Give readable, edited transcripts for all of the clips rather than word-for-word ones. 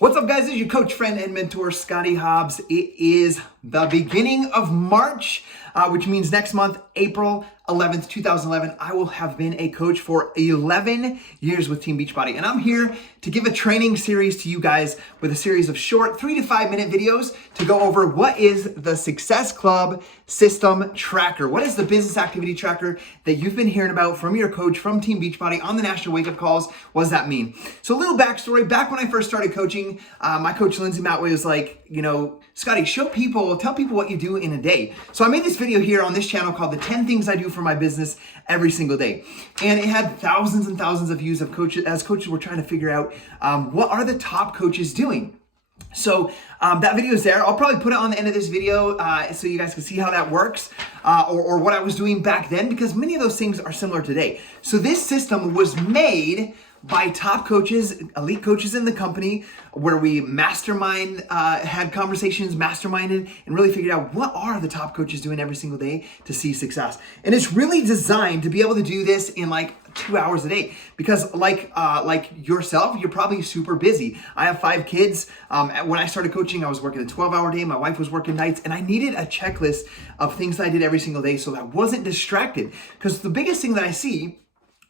What's up, guys? This is your coach, friend, and mentor, Scotty Hobbs. It is the beginning of March, which means next month, April 11th, 2011, I will have been a coach for 11 years with Team Beachbody. And I'm here to give a training series to you guys with a series of short 3 to 5 minute videos to go over what is the Success Club System Tracker. What is the business activity tracker that you've been hearing about from your coach, from Team Beachbody on the National Wake Up Calls? What does that mean? So a little backstory. Back when I first started coaching, my coach, Lindsay Matway, was like, Scotty, tell people what you do in a day. So I made this video here on this channel called the 10 things I do for my business every single day. And it had thousands and thousands of views of coaches, as coaches were trying to figure out what are the top coaches doing. So that video is there. I'll probably put it on the end of this video so you guys can see how that works or what I was doing back then, because many of those things are similar today. So this system was made by top coaches, elite coaches in the company, where we had conversations, masterminded, and really figured out what are the top coaches doing every single day to see success. And it's really designed to be able to do this in like 2 hours a day, because like yourself, you're probably super busy. I have 5 kids. When I started coaching, I was working a 12-hour day. My wife was working nights, and I needed a checklist of things I did every single day so that I wasn't distracted. Because the biggest thing that I see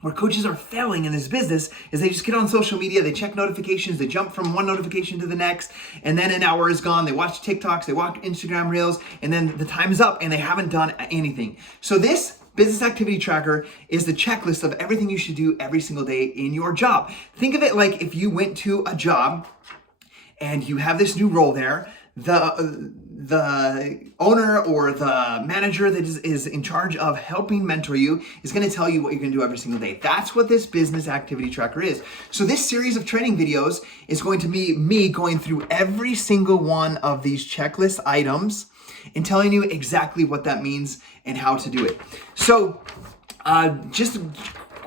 where coaches are failing in this business is they just get on social media, they check notifications, they jump from one notification to the next, and then an hour is gone. They watch TikToks, they watch Instagram Reels, and then the time is up and they haven't done anything. So this business activity tracker is the checklist of everything you should do every single day in your job. Think of it like if you went to a job and you have this new role there, the owner or the manager that is in charge of helping mentor you is going to tell you what you're going to do every single day. That's what this business activity tracker is. So this series of training videos is going to be me going through every single one of these checklist items and telling you exactly what that means and how to do it. So just a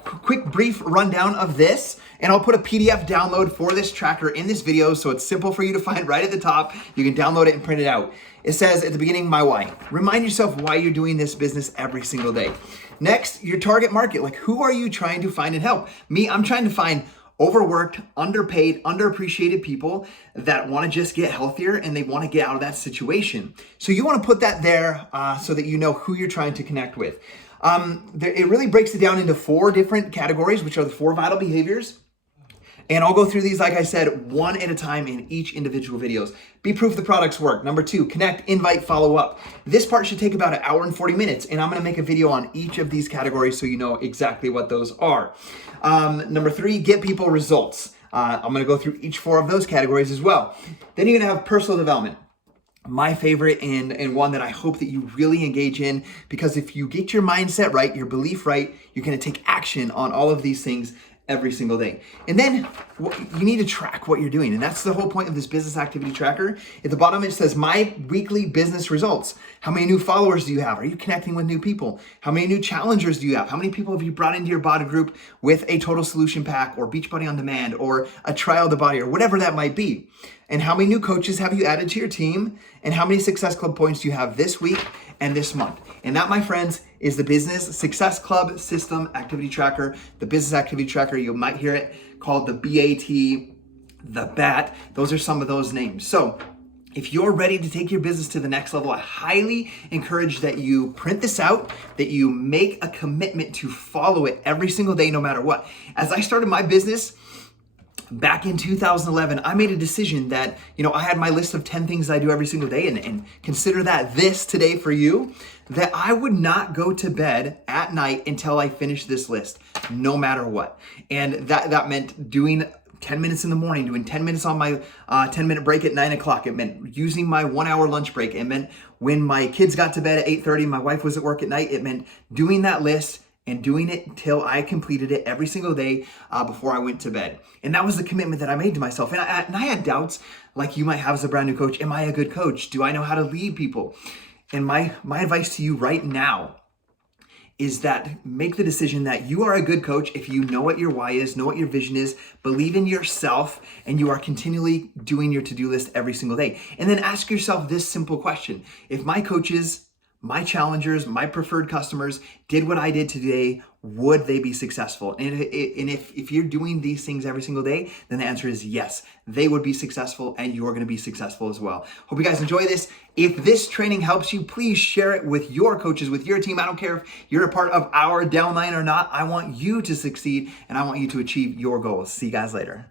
quick brief rundown of this. And I'll put a PDF download for this tracker in this video, so it's simple for you to find right at the top. You can download it and print it out. It says at the beginning, my why. Remind yourself why you're doing this business every single day. Next, your target market. Like, who are you trying to find and help? Me, I'm trying to find overworked, underpaid, underappreciated people that want to just get healthier and they want to get out of that situation. So you want to put that there so that you know who you're trying to connect with. It really breaks it down into 4 different categories, which are the 4 vital behaviors. And I'll go through these, like I said, one at a time in each individual videos. Be proof the products work. Number 2, connect, invite, follow up. This part should take about 1 hour and 40 minutes, and I'm gonna make a video on each of these categories so you know exactly what those are. Number 3, get people results. I'm gonna go through each 4 of those categories as well. Then you're gonna have personal development. My favorite and one that I hope that you really engage in, because if you get your mindset right, your belief right, you're gonna take action on all of these things every single day. And then you need to track what you're doing. And that's the whole point of this business activity tracker. At the bottom, it says my weekly business results. How many new followers do you have? Are you connecting with new people? How many new challengers do you have? How many people have you brought into your body group with a total solution pack or Beachbody on Demand or a trial the body or whatever that might be? And how many new coaches have you added to your team? And how many Success Club points do you have this week and this month? And that, my friends, is the Business Success Club System Activity Tracker, the Business Activity Tracker. You might hear it called the BAT, the BAT. Those are some of those names. So if you're ready to take your business to the next level, I highly encourage that you print this out, that you make a commitment to follow it every single day, no matter what. As I started my business back in 2011, I made a decision that, I had my list of 10 things I do every single day, and consider that this today for you, that I would not go to bed at night until I finished this list, no matter what. And that meant doing 10 minutes in the morning, doing 10 minutes on my 10-minute break at 9 o'clock. It meant using my 1-hour lunch break. It meant when my kids got to bed at 8:30, my wife was at work at night. It meant doing that list and doing it till I completed it every single day before I went to bed. And that was the commitment that I made to myself. And I had doubts like you might have as a brand new coach. Am I a good coach? Do I know how to lead people? And my advice to you right now is that make the decision that you are a good coach if you know what your why is, know what your vision is, believe in yourself, and you are continually doing your to-do list every single day. And then ask yourself this simple question. If my coaches, my challengers, my preferred customers did what I did today, would they be successful? And if you're doing these things every single day, then the answer is yes, they would be successful and you're gonna be successful as well. Hope you guys enjoy this. If this training helps you, please share it with your coaches, with your team. I don't care if you're a part of our downline or not. I want you to succeed and I want you to achieve your goals. See you guys later.